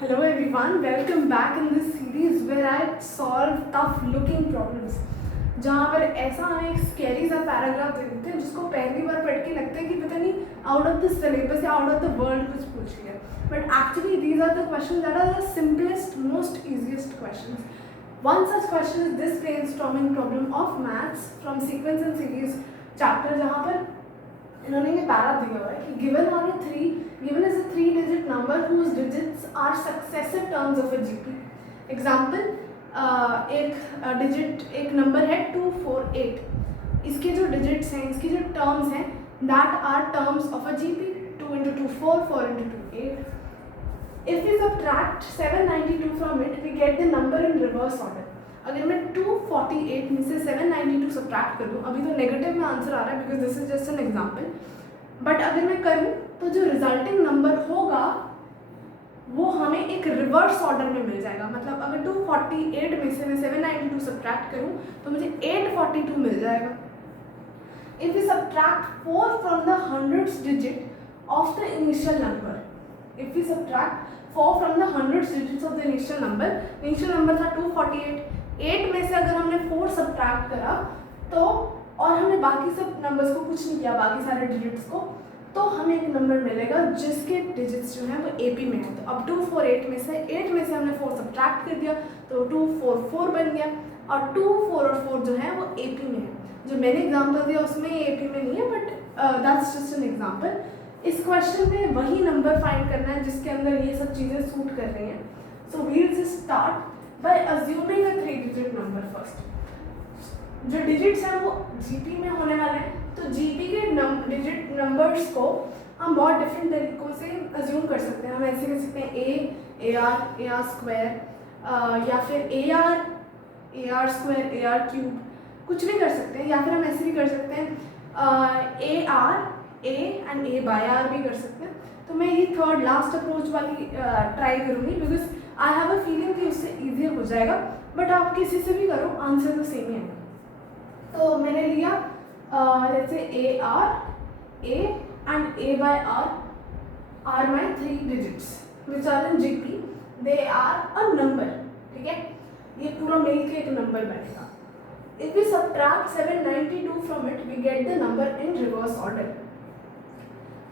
Hello everyone, welcome back in this series where I solve tough looking problems. जहाँ पर ऐसा हमें एक स्कैरी सा पैराग्राफ दे देते हैं जिसको पहली बार पढ़ के लगता है कि पता नहीं आउट ऑफ द सिलेबस या आउट ऑफ द वर्ल्ड कुछ पूछ लिया, but actually these are the questions that are the simplest most easiest questions. One such question is this brainstorming problem of maths from sequence and series chapter, जहाँ पर इन्होंने ये para दिया हुआ है कि given is a 3-digit number whose digits are successive terms of a GP. Example, एक number है 248. इसके जो डिजिट्स हैं, इसकी जो टर्म्स हैं, that are terms of a GP. 2 into 2 4, 4 into 2 8. If we subtract 792 from it, we get the number in reverse order. अगर मैं 248 में से 792 सब्ट्रैक्ट कर दूँ, अभी तो नेगेटिव में आंसर आ रहा है because this is just an example, but अगर मैं करूँ तो जो रिजल्टिंग नंबर होगा वो हमें एक रिवर्स ऑर्डर में मिल जाएगा. मतलब अगर 248 में से मैं 792 सब्ट्रैक्ट करूँ तो मुझे 842 मिल जाएगा. If we subtract 4 from the hundreds digit of the initial number, if we subtract 4 from the hundreds digits of the initial number था 248. 8 में से अगर हमने 4 सब्ट्रैक्ट करा तो और हमने बाकी सब नंबर्स को कुछ नहीं किया, बाकी सारे डिजिट्स को, तो हमें एक नंबर मिलेगा जिसके डिजिट्स जो हैं वो AP में है. तो अब 248 में से 8 में से हमने 4 सब्ट्रैक्ट कर दिया तो 244 बन गया, और 2 4 और 4 जो है वो AP में है. जो मैंने एग्जाम्पल दिया उसमें AP में नहीं है, but that's just an example. इस क्वेश्चन में वही नंबर फाइंड करना है जिसके अंदर ये सब चीज़ें सूट कर रही हैं. So we'll just start by assuming a 3-digit number first. जो डिजिट्स हैं वो GP में होने वाले हैं, तो GP के डिजिट नंबर्स को हम बहुत डिफरेंट तरीक़ों से अज्यूम कर सकते हैं. हम ऐसे कर सकते हैं AR स्क्वायर, या फिर AR स्क्वायर AR क्यूब, कुछ भी कर सकते हैं. या फिर हम ऐसे भी कर सकते हैं AR A and A bye R भी कर सकते हैं. तो मैं ये थर्ड लास्ट अप्रोच वाली ट्राई करूँगी because I have a feeling कि उससे ईजियर हो जाएगा, बट आप किसी से भी करो आंसर तो सेम ही है. तो मैंने लिया let's say AR A and A by R are my 3 digits which are in GP. They are a number. ठीक है, ये पूरा मिलके एक नंबर बनेगा. If we subtract 792 from it, we get the number in reverse order.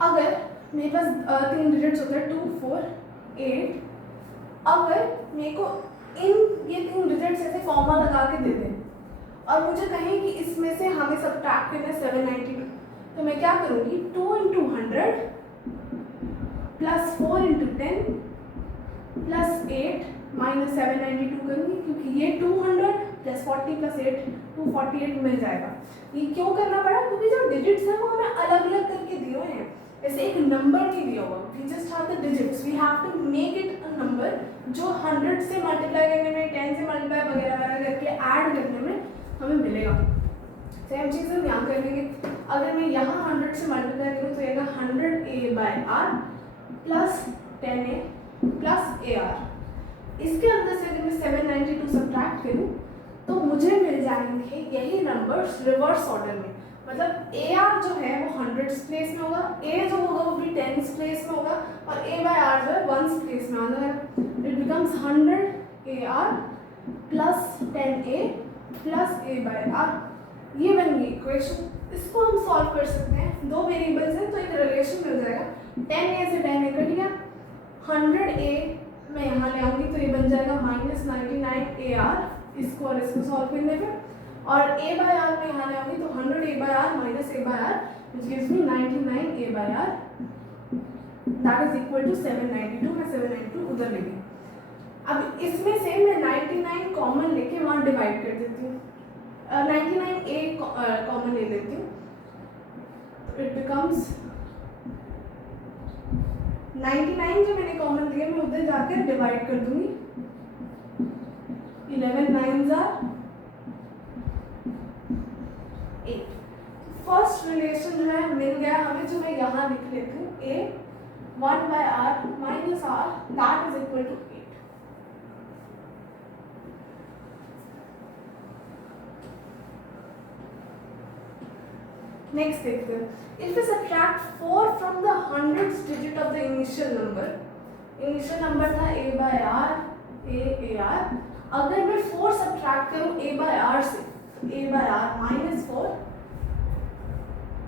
अगर मेरे पास 3 digits होते हैं 2 4 8, अगर मेरे को ये 3 डिजिट्स ऐसे कॉमा लगा के दे दें और मुझे कहें कि इसमें से हमें सब्ट्रैक्ट करना है 792, तो मैं क्या करूँगी 2 into 100 plus 4 into 10 plus 8 minus 792 करूँगी, क्योंकि ये 200 प्लस 40 प्लस 8 248 मिल जाएगा. ये क्यों करना पड़ा? क्योंकि जो डिजिट्स हैं वो हमें अलग अलग करके दिए हुए हैं, ऐसे एक नंबर नहीं दिया हुआ. We just have the digits, we have to make it a number जो 100 से मल्टीप्लाई करने में, 10 से मल्टीप्लाई वगैरह वगैरह करके ऐड करने में हमें मिलेगा. सेम चीज़ हम यहाँ करेंगे. अगर मैं यहाँ 100 से मल्टीप्लाई करूँ तो आएगा 100A by R plus 10A plus AR. इसके अंदर से अगर मैं 792 सब्ट्रैक्ट करूँ तो मुझे मिल जाएंगे यही नंबर्स रिवर्स ऑर्डर में. मतलब AR जो है वो 100s प्लेस में होगा, A जो होगा वो भी 10s प्लेस में होगा, और A by R जो है 1s प्लेस में आ जाएगा. It becomes 100AR plus 10A plus A by R. ये बन गई इक्वेशन. इसको हम सॉल्व कर सकते हैं. 2 वेरिएबल्स हैं तो एक रिलेशन मिल जाएगा. 10A से 10A कट गया, 100A मैं यहाँ ले आऊँगी तो ये बन जाएगा माइनस 99AR. इसको और इसको सॉल्व करने पे, और A by R में यहाँ ले आऊँगी तो 100A by R minus A by R which gives me 99A by R. that is equal to 792. मैं 792 उधर ले गई. अब इसमें से मैं 99 कॉमन लेके वहाँ डिवाइड कर देती हूँ. 99A कॉमन ले लेती हूँ. इट बिकम्स 99 जो मैंने कॉमन लिया मैं उधर जाकर डिवाइड कर दूंगी. 11 9s are 8. फर्स्ट रिलेशन जो है मिल गया हमें, जो मैं यहाँ लिख लेती हूँ. A 1 by R minus R that is equal to 8. Next देखते हैं. If we subtract 4 from the hundreds digit of the initial number, initial number था a bye r a r, अगर मैं 4 सब्ट्रैक्ट करूँ a बाय r से तो a bye r minus 4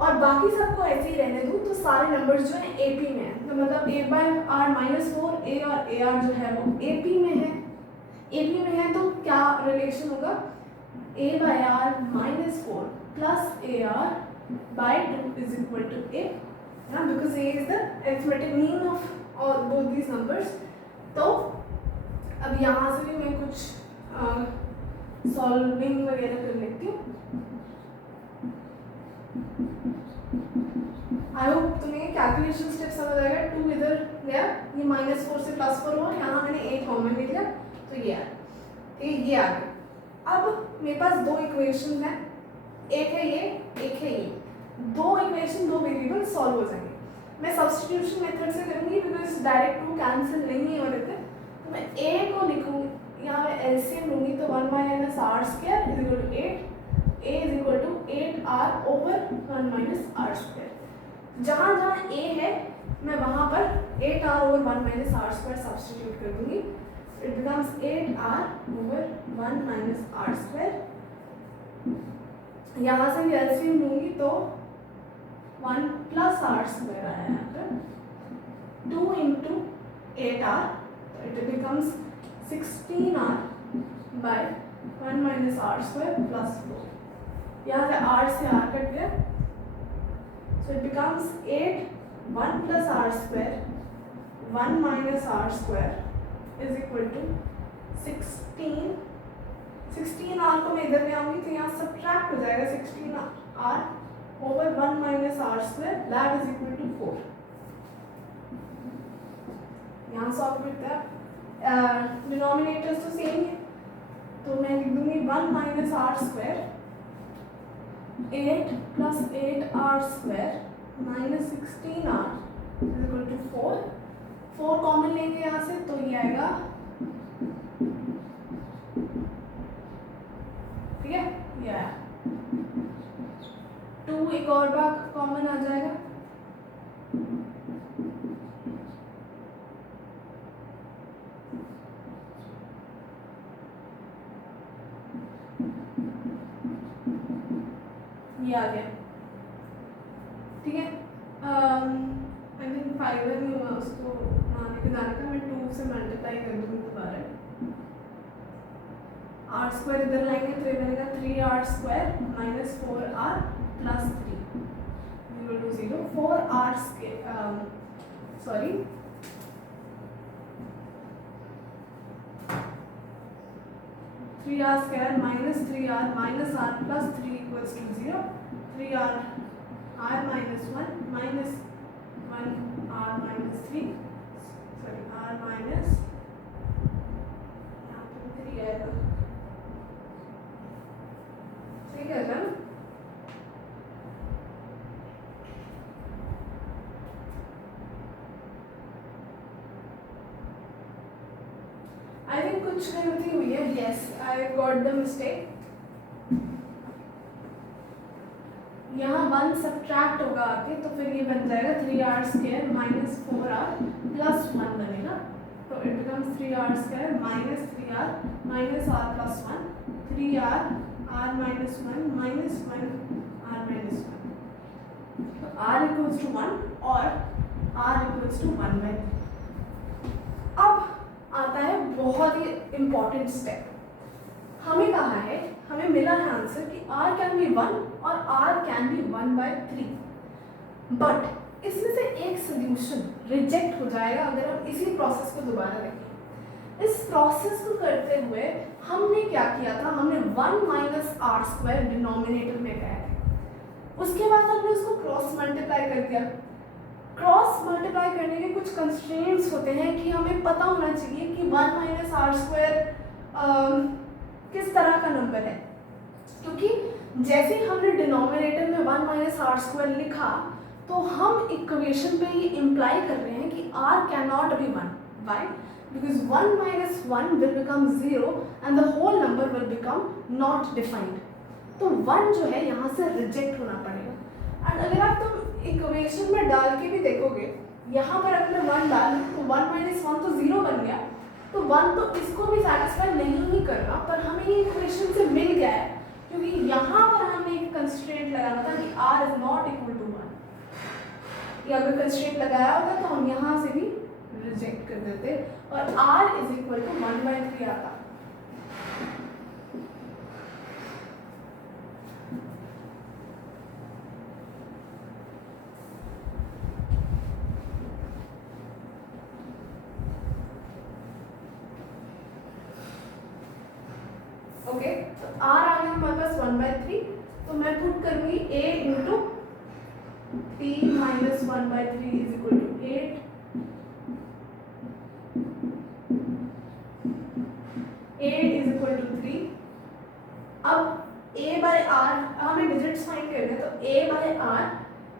और बाकी सबको ऐसे ही रहने दूँ तो सारे नंबर्स जो हैं AP में हैं, तो मतलब a bye r minus 4 a और a r जो है वो AP में है। AP में है तो क्या रिलेशन होगा, a bye r minus 4 plus a r by 2 is equal to a, because a is the arithmetic mean of और बोथ दीज नंबर्स। तो अब यहाँ से भी मैं कुछ सॉल्विंग वगैरह कर लेती हूँ। आई होप तुम्हें कैलकुलेशन स्टेप समझ आएगा। 2 इधर गया, ये माइनस 4 से प्लस 4 हुआ, यहाँ मैंने a कॉमन ले लिया तो ये आ गया। अब मेरे पास दो इक्वेशन हैं, एक है ये, एक है ये। दो इक्वेशन दो वेरिएबल सॉल्व हो जाएंगे। मैं सब्स्टिट्यूशन मेथड से करूँगी बिकॉज डायरेक्ट 2 कैंसिल नहीं हो रहे थे, तो मैं a को लिखूँगी, यहाँ मैं एलसीएम लूँगी तो 1 minus R square is equal to 8, a is equal to 8r over 1 minus R square. जहाँ जहाँ a है मैं वहाँ पर 8r over 1 minus R square substitute कर दूँगी। It becomes 8r over 1 minus R square. यहाँ से भी एलसीएम लूँगी तो 1 प्लस आर स्क्वायर आया यहाँ पर 2 इंटू 8r, तो it becomes 16r by 1 minus R square plus 4। यहाँ से r से r कट गया, so it becomes 8 1 plus R square 1 minus R square is equal to 16। 16r को मैं इधर ले आऊँगी तो यहाँ सब्ट्रैक्ट हो जाएगा 16r over 1 minus r square, that is equal to 4। यहाँ सॉल्व करते हैं, डिनोमिनेटर्स तो सेम है तो मैं लिख दूंगी 1 minus r square 8 plus 8r square minus 16r is equal to 4। 4 common लेंगे यहाँ से तो ये आएगा, ठीक है, ये आया। 2 एक और बार कॉमन आ जाएगा, ये आ गया, ठीक है। आई थिंक फाइवर नहीं हुआ उसको वहाँ लेके जाने का, मैं 2 से मल्टीप्लाई कर दूँगी दोबारा। आर स्क्वायर इधर लाएंगे तो ये बनेगा 3r square minus 4r plus 3 0 to 0। 4r square sorry 3r square minus 3r minus r plus 3 equals to 0। 3r r minus 1 minus 1r minus 3 sorry r minus यहाँ पे 3 आएगा, ठीक है ना। आई थिंक कुछ गलती हुई है, yes I got the mistake. यहाँ 1 सब्ट्रैक्ट होगा आके तो फिर ये बन जाएगा 3r square minus 4r plus 1 बनेगा, तो it becomes 3r square minus 3r minus r plus 1 3r r minus 1 minus 1 r minus 1, तो r इक्वल्स टू 1 और r इक्वल्स टू 1 बाई 3। अब आता है बहुत ही इम्पॉर्टेंट स्टेप। हमें कहा है, हमें मिला है आंसर कि r कैन बी 1 और r can be 1 by 3, but इसमें से एक सोल्यूशन रिजेक्ट हो जाएगा अगर हम इसी प्रोसेस को दोबारा देखें। इस प्रोसेस को करते हुए हमने क्या किया था, हमने 1 माइनस आर स्क्वायर डिनोमिनेटर में गए थे, उसके बाद हमने उसको क्रॉस मल्टीप्लाई कर दिया। क्रॉस मल्टीप्लाई करने के कुछ कंस्ट्रेंट्स होते हैं कि हमें पता होना चाहिए कि 1 माइनस आर स्क्वायर किस तरह का नंबर है, क्योंकि जैसे ही हमने डिनोमिनेटर में 1 माइनस आर स्क्वायर लिखा तो हम इक्वेशन पे ये इम्प्लाई कर रहे हैं कि r cannot be 1। Why? Because 1 minus 1 will become 0 and the whole number will become not defined. तो 1 जो है यहाँ से रिजेक्ट होना पड़ेगा। एंड अगर आप तुम इक्वेशन में डाल के भी देखोगे यहाँ पर अगर मैं 1 डालूँ तो 1 माइनस 1 तो 0 बन गया, तो 1 तो इसको भी सेटिस्फाई नहीं ही कर रहा, पर हमें ये इक्वेशन से मिल गया है क्योंकि यहाँ पर हमें एक कंस्ट्रेंट लगाना था कि r is not equal to 1। ये अगर कंस्ट्रेंट लगाया होता तो हम यहाँ से भी रिजेक्ट कर देते और r इज इक्वल टू 1/3 आता। ओके, तो r आ गया हमारे पास 1/3, तो मैं पुट करूंगी a into t minus 1/3 is equal to 8, a is equal to 3। अब a बाय r, हमें डिजिट्स फाइंड करने हैं, तो a bye r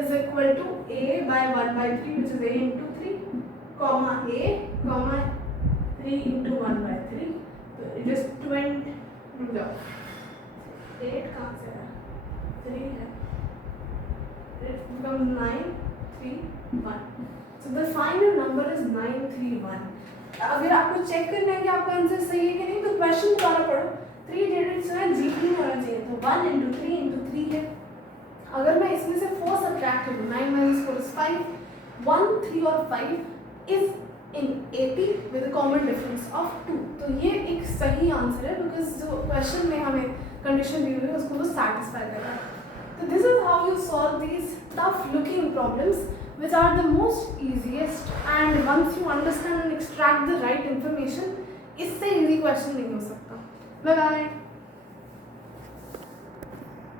is equal to a by 1/3 which is a into 3 comma a comma 3 into 1/3, तो it is 20। 8 कहाँ से आया, 3 है, it becomes 931, so the final number is 931। अगर आपको चेक करना है कि आपका आंसर सही है कि नहीं तो क्वेश्चन दोबारा पढ़ो, 3 डिजिट्स है GP होना चाहिए, तो 1 इंटू 3 इंटू 3 है। अगर मैं इसमें से 4 सब्ट्रैक्ट करूँ, 9 माइनस 4 इज 5, 1 3 और 5 is in 80 with a common difference of 2, तो ये एक सही आंसर है बिकॉज जो क्वेश्चन में हमें कंडीशन दी हुई है उसको वो सेटिस्फाई कर रहा है। तो this is how you solve these tough looking problems which are the most easiest, and once you understand and extract the right information, इससे easy question नहीं हो सकता। Bye bye.